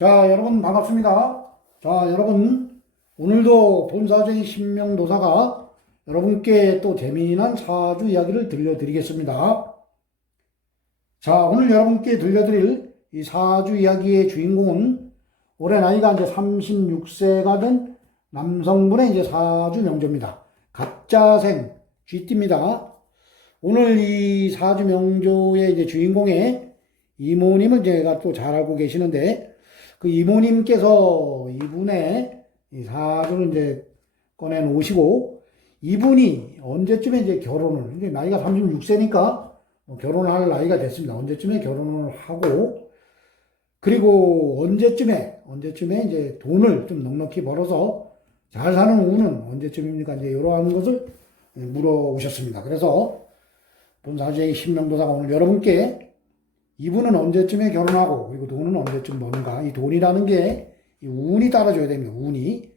자, 여러분 반갑습니다. 자, 여러분 오늘도 본사주의 신명도사가 여러분께 또 재미난 사주 이야기를 들려드리겠습니다. 자, 오늘 여러분께 들려드릴 이 사주 이야기의 주인공은 올해 나이가 이제 36세가 된 남성분의 이제 사주 명조입니다. 갑자생 쥐띠입니다. 오늘 이 사주 명조의 이제 주인공의 이모님을 제가 또 잘 알고 계시는데, 그 이모님께서 이분의 이 사주를 이제 꺼내놓으시고, 이분이 언제쯤에 이제 결혼을, 이제 나이가 36세니까 결혼을 할 나이가 됐습니다. 언제쯤에 결혼을 하고, 그리고 언제쯤에 이제 돈을 좀 넉넉히 벌어서 잘 사는 운은 언제쯤입니까? 이제 이러한 것을 물어오셨습니다. 그래서 본사주의 신명도사가 오늘 여러분께 이분은 언제쯤에 결혼하고, 그리고 돈은 언제쯤 버는가. 이 돈이라는 게 이 운이 따라줘야 됩니다. 운이.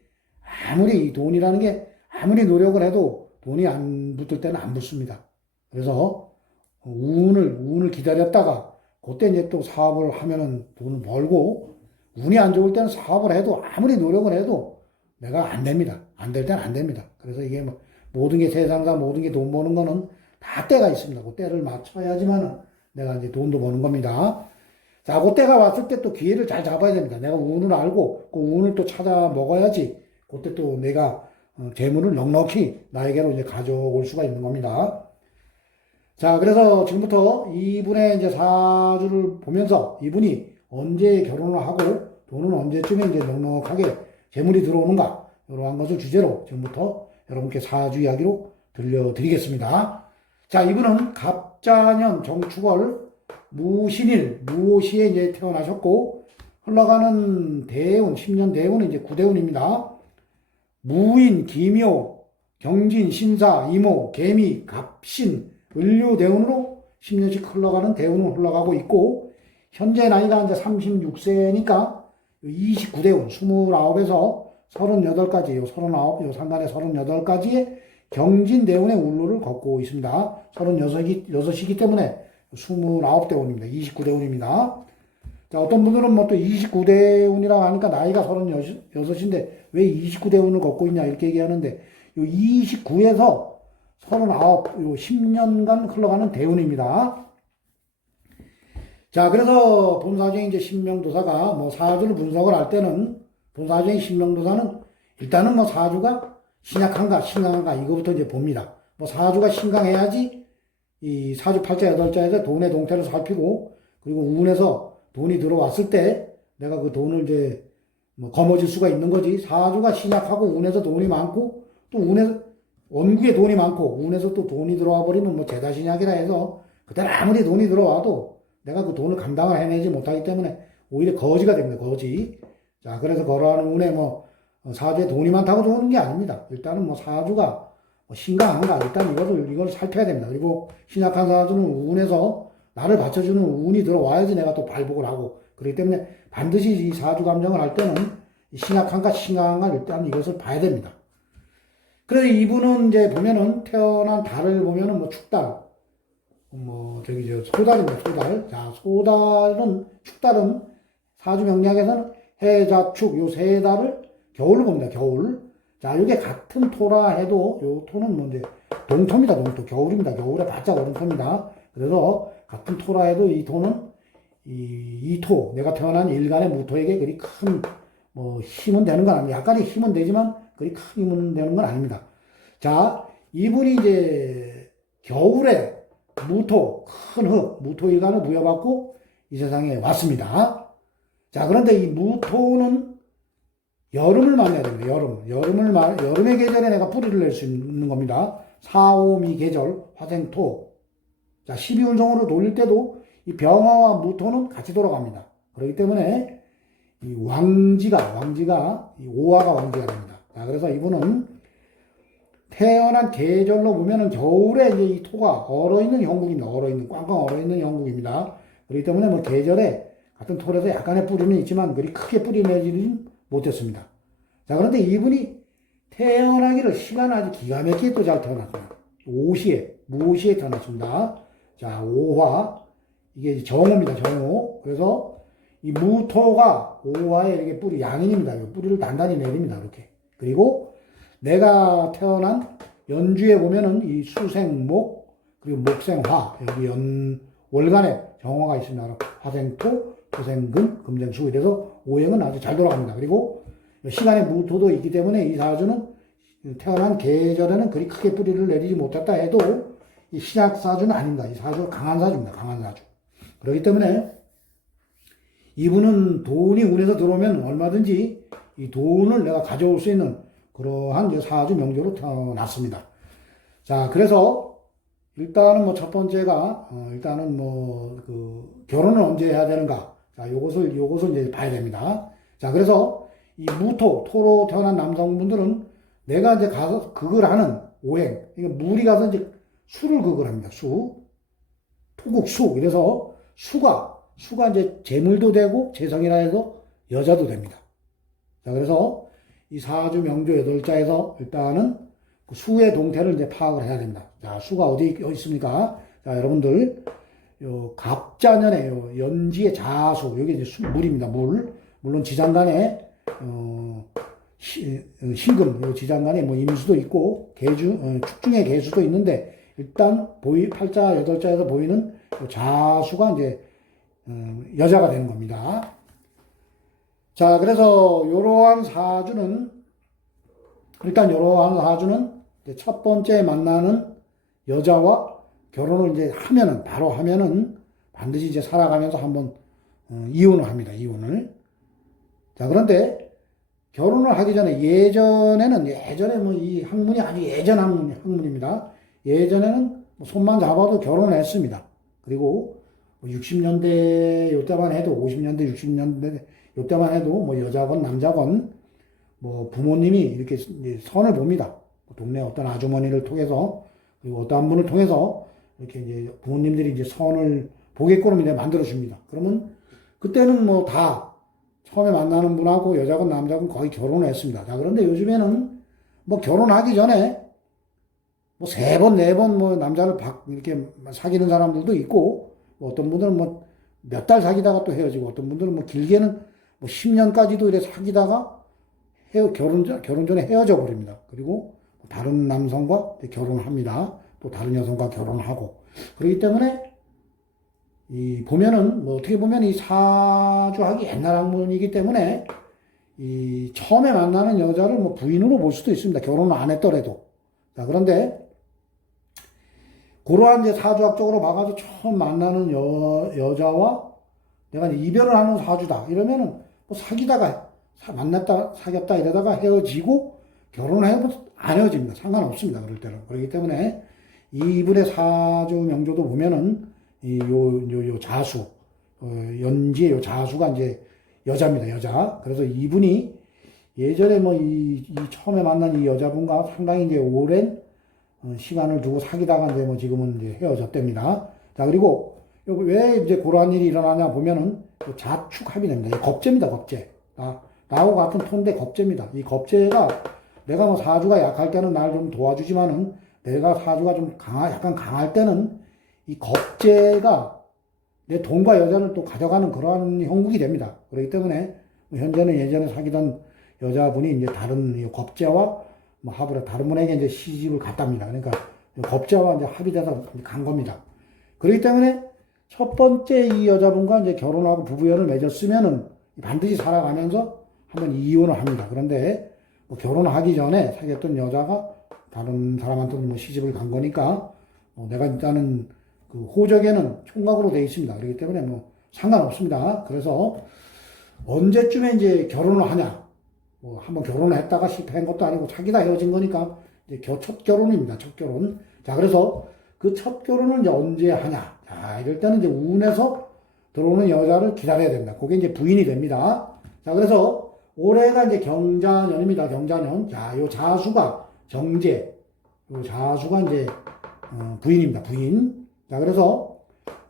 아무리 이 돈이라는 게 아무리 노력을 해도 돈이 안 붙을 때는 안 붙습니다. 그래서 운을 기다렸다가 그때 이제 또 사업을 하면은 돈을 벌고, 운이 안 좋을 때는 사업을 해도 아무리 노력을 해도 내가 안 됩니다. 안 될 때는 안 됩니다. 그래서 이게 뭐 모든 게 세상상 모든 게 돈 버는 거는 다 때가 있습니다. 그 때를 맞춰야지만은 내가 이제 돈도 버는 겁니다. 자, 그때가 왔을 때 또 기회를 잘 잡아야 됩니다. 내가 운을 알고 그 운을 또 찾아 먹어야지 그때 또 내가 재물을 넉넉히 나에게로 이제 가져올 수가 있는 겁니다. 자, 그래서 지금부터 이분의 이제 사주를 보면서 이분이 언제 결혼을 하고 돈은 언제쯤에 이제 넉넉하게 재물이 들어오는가, 이러한 것을 주제로 지금부터 여러분께 사주 이야기로 들려드리겠습니다. 자, 이분은 갑자년 정축월 무신일 무오시에 이제 태어나셨고, 흘러가는 대운 10년 대운은 이제 구대운입니다. 무인, 기묘, 경진, 신사, 이모, 개미, 갑신, 을류 대운으로 10년씩 흘러가는 대운은 흘러가고 있고, 현재 나이가 이제 36세니까 29대운 29에서 38까지, 요 39, 요 상간의 38까지의 경진 대운의 울로를 걷고 있습니다. 36이기 때문에 29대운입니다. 29대운입니다. 자, 어떤 분들은 뭐 또 29대운이라고 하니까 나이가 36인데 왜 29대운을 걷고 있냐 이렇게 얘기하는데, 요 29에서 39, 요 10년간 흘러가는 대운입니다. 자, 그래서 본사주의 이제 신명도사가 뭐 사주를 분석을 할 때는, 본사주의 신명도사는 일단은 뭐 사주가 신약한가 신강한가 이거부터 이제 봅니다. 뭐 사주가 신강해야지 이 사주 팔자 여덟자에서 돈의 동태를 살피고, 그리고 운에서 돈이 들어왔을 때 내가 그 돈을 이제 뭐 거머쥘 수가 있는 거지. 사주가 신약하고 운에서 돈이 많고, 또 운에서 원구에 돈이 많고 운에서 또 돈이 들어와 버리면 뭐 재다신약이라 해서 그때는 아무리 돈이 들어와도 내가 그 돈을 감당을 해내지 못하기 때문에 오히려 거지가 됩니다. 거지. 자, 그래서 그러한 운에 뭐 사주에 돈이 많다고 좋은 게 아닙니다. 일단은 뭐 사주가 신강한가, 일단 이걸 살펴야 됩니다. 그리고 신약한 사주는 운에서 나를 받쳐주는 운이 들어와야지 내가 또 발복을 하고, 그렇기 때문에 반드시 이 사주 감정을 할 때는 신약한가 신강한가 일단 이것을 봐야 됩니다. 그래서 이분은 이제 보면은 태어난 달을 보면은 뭐 축달, 뭐 저기 저 소달입니다. 소달. 자, 축달은 사주 명리학에서는 해자축 요 세 달을 겨울로 봅니다. 겨울. 자, 이게 같은 토라 해도 요 토는 뭐 이제 동토입니다. 동토. 겨울입니다. 겨울에 바짝 오른 토입니다. 그래서 같은 토라 해도 이 토는 이 토, 내가 태어난 일간의 무토에게 그리 큰 뭐 힘은 되는 건 아닙니다. 약간의 힘은 되지만 그리 큰 힘은 되는 건 아닙니다. 자, 이분이 이제 겨울에 무토, 큰 흙, 무토 일간을 부여받고 이 세상에 왔습니다. 자, 그런데 이 무토는 여름을 만나야 됩니다. 여름의 계절에 내가 뿌리를 낼 수 있는 겁니다. 사오미 계절, 화생토. 자, 12운성으로 돌릴 때도 이 병화와 무토는 같이 돌아갑니다. 그렇기 때문에 이 왕지가 이 오화가 왕지가 됩니다. 자, 그래서 이분은 태어난 계절로 보면은 겨울에 이제 이 토가 얼어있는 형국입니다. 꽝꽝 얼어있는 형국입니다. 그렇기 때문에 뭐 계절에 같은 토에서 약간의 뿌리는 있지만 그리 크게 뿌리 내지는 못했습니다. 자, 그런데 이분이 태어나기를 시간 아주 기가 막히게 또 잘 태어났습니다. 무오시에 태어났습니다. 자, 오화. 이게 정오입니다. 정오. 그래서 이 무토가 오화에 이렇게 뿌리, 양인입니다. 이 뿌리를 단단히 내립니다. 이렇게. 그리고 내가 태어난 연주에 보면은 이 수생목, 그리고 목생화, 여기 월간에 정화가 있습니다. 화생토, 토생금, 금생수. 이래서 오행은 아주 잘 돌아갑니다. 그리고 시간에 무토도 있기 때문에 이 사주는 태어난 계절에는 그리 크게 뿌리를 내리지 못했다 해도 이 시작 사주는 아닙니다. 이 사주 강한 사주입니다. 강한 사주. 그렇기 때문에 이분은 돈이 운에서 들어오면 얼마든지 이 돈을 내가 가져올 수 있는 그러한 사주 명조로 태어났습니다. 자, 그래서 일단은 뭐 첫 번째가 일단은 뭐 결혼을 언제 해야 되는가? 자, 요것을 이제 봐야 됩니다. 자, 그래서 이 토로 태어난 남성분들은 내가 이제 가서 극을 하는 오행, 그러니까 물이 가서 이제 수를 극을 합니다. 토국수. 그래서 수가 이제 재물도 되고 재성이라 해서 여자도 됩니다. 자, 그래서 이 사주 명조 8자에서 일단은 그 수의 동태를 이제 파악을 해야 됩니다. 자, 수가 어디 있습니까? 자, 여러분들, 요 갑자년에 요 연지의 자수, 여기 이제 물입니다. 물론 지장간에, 신금, 요 지장간에 뭐 임수도 있고, 축중의 계수도 있는데, 일단 팔자 8자에서 보이는 자수가 이제 여자가 되는 겁니다. 자, 그래서 이러한 사주는 첫 번째 만나는 여자와 결혼을 이제 바로 하면은 반드시 이제 살아가면서 한번 이혼을 합니다. 이혼을. 자, 그런데 결혼을 하기 전에 예전에 뭐 이 학문이 아주 예전 학문입니다. 예전에는 뭐 손만 잡아도 결혼을 했습니다. 그리고 60년대 요때만 해도 50년대 60년대 요때만 해도 뭐 여자건 남자건 뭐 부모님이 이렇게 선을 봅니다. 동네 어떤 아주머니를 통해서 그리고 어떠한 분을 통해서 이렇게 이제 부모님들이 이제 선을 보게끔 이제 만들어 줍니다. 그러면 그때는 뭐 다 처음에 만나는 분하고 여자건 남자건 거의 결혼을 했습니다. 자, 그런데 요즘에는 뭐 결혼하기 전에 뭐 3번, 4번 뭐 남자를 이렇게 사귀는 사람들도 있고, 뭐 어떤 분들은 뭐 몇 달 사귀다가 또 헤어지고, 어떤 분들은 뭐 길게는 뭐 10년까지도 이렇게 사귀다가 결혼 전에 헤어져 버립니다. 그리고 다른 남성과 결혼을 합니다. 또 다른 여성과 결혼을 하고. 그렇기 때문에 보면은 뭐 어떻게 보면 이 사주학이 옛날 학문이기 때문에 이 처음에 만나는 여자를 뭐 부인으로 볼 수도 있습니다. 결혼을 안 했더라도. 자, 그런데 그러한 이제 사주학적으로 봐가지고 처음 만나는 여자와 내가 이제 이별을 하는 사주다. 이러면은 뭐 만났다, 사귀었다 이러다가 헤어지고 결혼을 해도 안 헤어집니다. 상관없습니다. 그럴 때는. 그렇기 때문에 이분의 사주 명조도 보면은 요 자수, 연지의 요 자수가 이제 여자입니다. 여자. 그래서 이분이 예전에 뭐 처음에 만난 이 여자분과 상당히 이제 오랜 시간을 두고 사귀다가 이제 뭐 지금은 이제 헤어졌답니다. 자, 그리고 왜 이제 그러한 일이 일어나냐 보면은 자축합이 됩니다. 겁재입니다, 겁재. 나하고 같은 톤인데 겁재입니다. 이 겁재가 내가 뭐 사주가 약할 때는 날 좀 도와주지만은 내가 사주가 좀 약간 강할 때는 이 겁재가 내 돈과 여자를 또 가져가는 그러한 형국이 됩니다. 그렇기 때문에 현재는 예전에 사귀던 여자분이 이제 다른 겁재와 뭐 합을 다른 분에게 이제 시집을 갔답니다. 그러니까 겁재와 이제 합의돼서 간 겁니다. 그렇기 때문에 첫 번째 이 여자분과 이제 결혼하고 부부연을 맺었으면은 반드시 살아가면서 한번 이혼을 합니다. 그런데 뭐 결혼하기 전에 사귀었던 여자가 다른 사람한테 뭐 시집을 간 거니까 내가 일단은 그 호적에는 총각으로 되어 있습니다. 그렇기 때문에 뭐 상관없습니다. 그래서 언제쯤에 이제 결혼을 하냐? 뭐 한번 결혼을 했다가 실패한 것도 아니고 사귀다 헤어진 거니까 이제 첫 결혼입니다. 첫 결혼. 자, 그래서 그 첫 결혼을 이제 언제 하냐? 자, 이럴 때는 이제 운에서 들어오는 여자를 기다려야 됩니다. 그게 이제 부인이 됩니다. 자, 그래서 올해가 이제 경자년입니다. 경자년. 자, 요 자수가 정제. 요 자수가 이제 부인입니다. 부인. 자, 그래서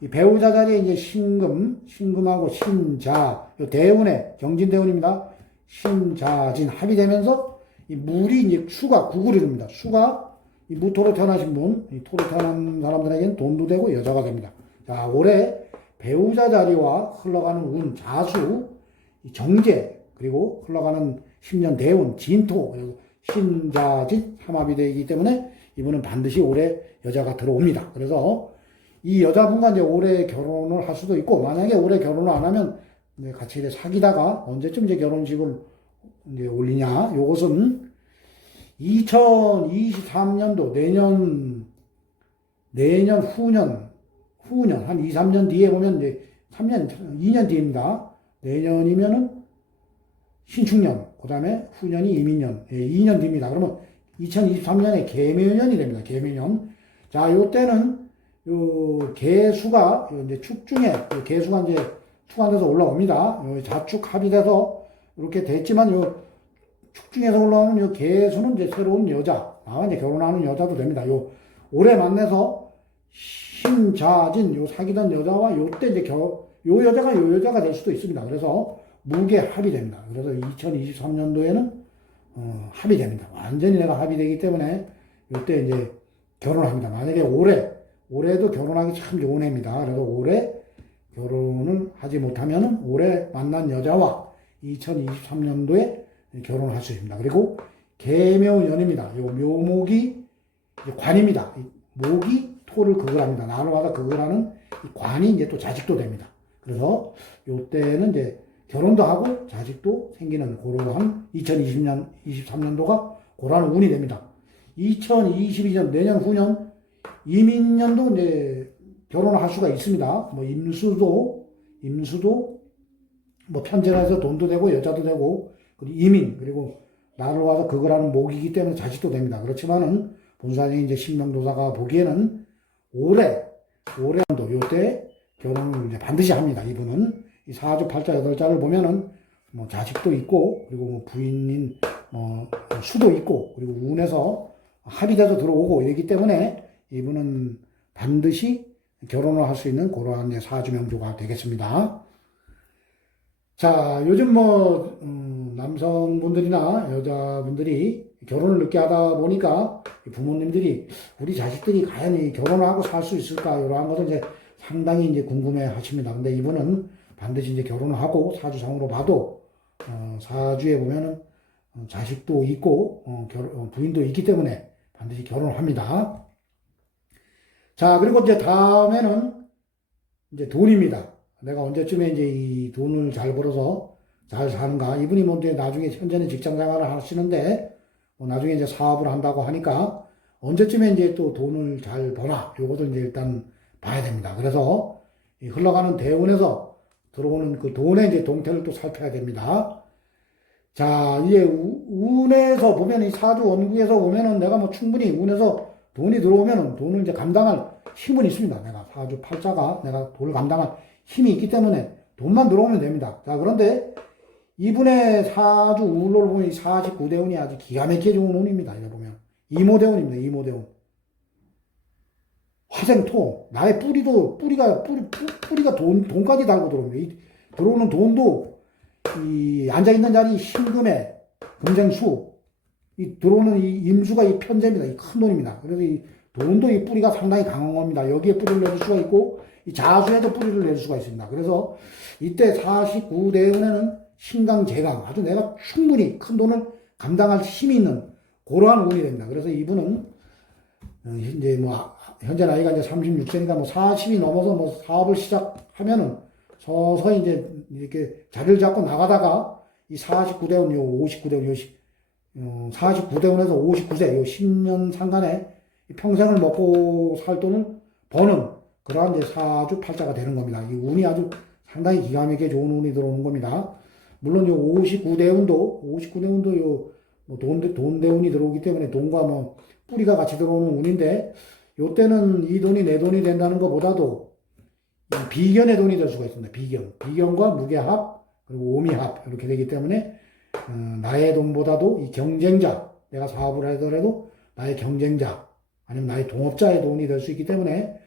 이 배우자 자리에 이제 신금하고 신자, 요 대운에 경진대운입니다. 신자진 합이 되면서 이 물이 이제 수가 구구를 이룹니다. 수가 이 무토로 태어나신 분, 이 토로 태어난 사람들에게는 돈도 되고 여자가 됩니다. 자, 올해 배우자 자리와 흘러가는 운, 자수, 정제, 그리고 흘러가는 10년 대운, 진토, 그리고 신자진 삼합이 되기 때문에 이분은 반드시 올해 여자가 들어옵니다. 그래서 이 여자분과 이제 올해 결혼을 할 수도 있고, 만약에 올해 결혼을 안 하면 같이 이제 사귀다가 언제쯤 이제 결혼식을 이제 올리냐, 요것은 2023년도 내년 후년, 한 2, 3년 뒤에 보면 이제 2년 뒤입니다. 내년이면은 신축년, 그 다음에 후년이 이민년, 2년 뒤입니다. 그러면 2023년에 개묘년이 됩니다. 개묘년. 자, 요때는, 개수가, 이제 축중에, 개수가 이제 축한돼서 올라옵니다. 자축 합이 돼서 이렇게 됐지만, 축중에서 올라오는 요 개수는 이제 새로운 여자, 이제 결혼하는 여자도 됩니다. 올해 만나서 신자진, 사귀던 여자와 요때 이제 요 여자가 될 수도 있습니다. 그래서 무게 합이 됩니다. 그래서 2023년도에는 합이 됩니다. 완전히 내가 합이 되기 때문에 요때 이제 결혼합니다. 만약에 올해도 결혼하기 참 좋은 해입니다. 그래서 올해 결혼을 하지 못하면 올해 만난 여자와 2023년도에 결혼을 할 수 있습니다. 그리고 개묘년입니다. 요 묘목이 관입니다. 목이 토를 극을합니다. 나눠와서 극을하는 관이 이제 또 자식도 됩니다. 그래서 요때는 이제 결혼도 하고 자식도 생기는 그러한 2020년, 23년도가 그러한 운이 됩니다. 2022년, 내년 후년, 이민년도 이제 결혼을 할 수가 있습니다. 뭐 임수도, 뭐 편제라서 돈도 되고 여자도 되고, 그리고 이민, 그리고 나를 와서 그걸 하는 목이기 때문에 자식도 됩니다. 그렇지만은 본사장이 이제 신명도사가 보기에는 올해도 요때 결혼을 이제 반드시 합니다. 이분은 이 사주 팔자 여덟 자를 보면은 뭐 자식도 있고, 그리고 뭐 부인인 수도 있고, 그리고 운에서 합의돼서 들어오고 이러기 때문에 이분은 반드시 결혼을 할 수 있는 그러한 사주 명조가 되겠습니다. 자, 요즘 남성분들이나 여자분들이 결혼을 늦게 하다 보니까 부모님들이 우리 자식들이 과연 결혼을 하고 살 수 있을까, 이러한 것을 이제 상당히 이제 궁금해 하십니다. 근데 이분은 반드시 이제 결혼을 하고 사주상으로 봐도, 사주에 보면은 자식도 있고, 부인도 있기 때문에 반드시 결혼을 합니다. 자, 그리고 이제 다음에는 이제 돈입니다. 내가 언제쯤에 이제 이 돈을 잘 벌어서 잘 사는가. 이분이 이제 나중에 현재는 직장 생활을 하시는데, 나중에 이제 사업을 한다고 하니까 언제쯤에 이제 또 돈을 잘 버나. 요것을 이제 일단 봐야 됩니다. 그래서 흘러가는 대운에서 들어오는 그 돈의 이제 동태를 또 살펴야 됩니다. 자, 이제 운에서 보면 이 사주 원국에서 보면은 내가 뭐 충분히 운에서 돈이 들어오면은 돈을 이제 감당할 힘은 있습니다. 내가 사주 팔자가 내가 돈을 감당할 힘이 있기 때문에 돈만 들어오면 됩니다. 자, 그런데 이분의 사주 운으로 보면 49대운이 아주 기가 막히게 좋은 운입니다. 이거 보면. 이모대운입니다. 이모대운. 화생토. 나의 뿌리가 돈까지 달고 들어옵니다. 들어오는 돈도 앉아있는 자리 신금에 금생수. 들어오는 이 임수가 이 편재입니다. 이 큰 돈입니다. 그래서 이 돈도 이 뿌리가 상당히 강한 겁니다. 여기에 뿌리를 내줄 수가 있고, 이 자수에도 뿌리를 낼 수가 있습니다. 그래서 이때 49대운에는 신강재강, 아주 내가 충분히 큰 돈을 감당할 힘이 있는 그러한 운이 됩니다. 그래서 이분은 이제 현재 나이가 이제 36세니까 40이 넘어서 사업을 시작하면은 서서히 이제 이렇게 자리를 잡고 나가다가 이 49대운, 59대운, 49대운에서 59세, 요 10년 상간에 평생을 먹고 살 돈을 버는 그러한 이제 사주 팔자가 되는 겁니다. 이 운이 아주 상당히 기가 막히게 좋은 운이 들어오는 겁니다. 물론 요 59대운도 돈 대운이 들어오기 때문에 돈과 뿌리가 같이 들어오는 운인데, 요때는 이 돈이 내 돈이 된다는 것보다도 이 비견의 돈이 될 수가 있습니다. 비견과 무게합, 그리고 오미합, 이렇게 되기 때문에, 나의 돈보다도 이 경쟁자, 내가 사업을 하더라도 나의 경쟁자, 아니면 나의 동업자의 돈이 될 수 있기 때문에,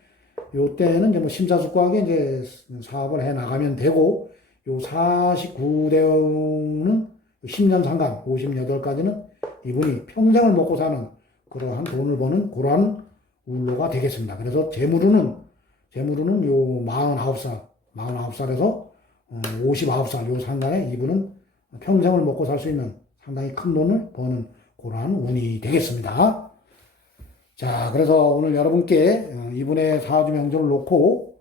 요때는 이제 심사숙고하게 이제 사업을 해 나가면 되고, 요 49대운은 10년 상간, 58까지는 이분이 평생을 먹고 사는 그러한 돈을 버는 그러한 운로가 되겠습니다. 그래서 재물운은 요 49살, 49살에서 59살 요 상간에 이분은 평생을 먹고 살 수 있는 상당히 큰 돈을 버는 그러한 운이 되겠습니다. 자, 그래서 오늘 여러분께 이분의 사주 명절을 놓고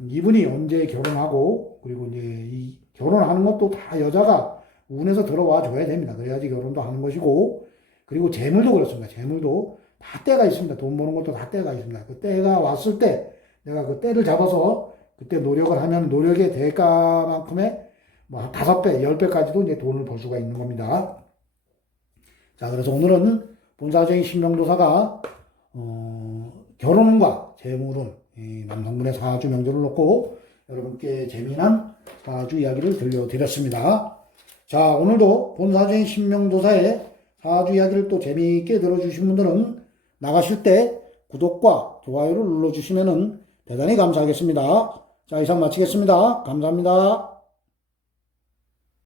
이분이 언제 결혼하고 그리고 이제 이 결혼하는 것도 다 여자가 운에서 들어와 줘야 됩니다. 그래야지 결혼도 하는 것이고 그리고 재물도 그렇습니다. 재물도 다 때가 있습니다. 돈 버는 것도 다 때가 있습니다. 그 때가 왔을 때 내가 그 때를 잡아서 그때 노력을 하면 노력의 대가만큼의 뭐 5배, 10배까지도 이제 돈을 벌 수가 있는 겁니다. 자, 그래서 오늘은 본사적인 신명도사가 결혼운과 재물운 이 남성분의 사주 명절을 놓고 여러분께 재미난 사주 이야기를 들려드렸습니다. 자, 오늘도 본사적인 신명도사의 사주 이야기를 또 재미있게 들어주신 분들은 나가실 때 구독과 좋아요를 눌러주시면 대단히 감사하겠습니다. 자, 이상 마치겠습니다. 감사합니다.